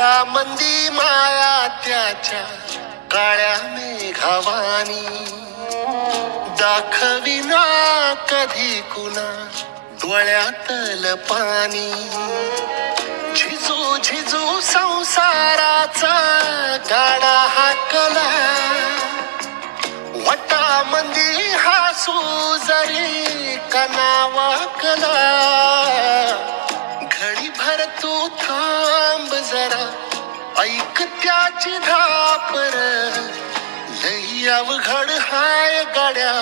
मंदी माया त्याच्या काळ्या मेघावानी दाखविना कधी कुणा डोळ्यातल पाणी झिजू झिजू संसाराचा गाडा हाकला वटामंदी हसू जरी कना वाकला घडी भर तू थांब जरा ऐक त्याची धापर लई अवघड हाय गाड्या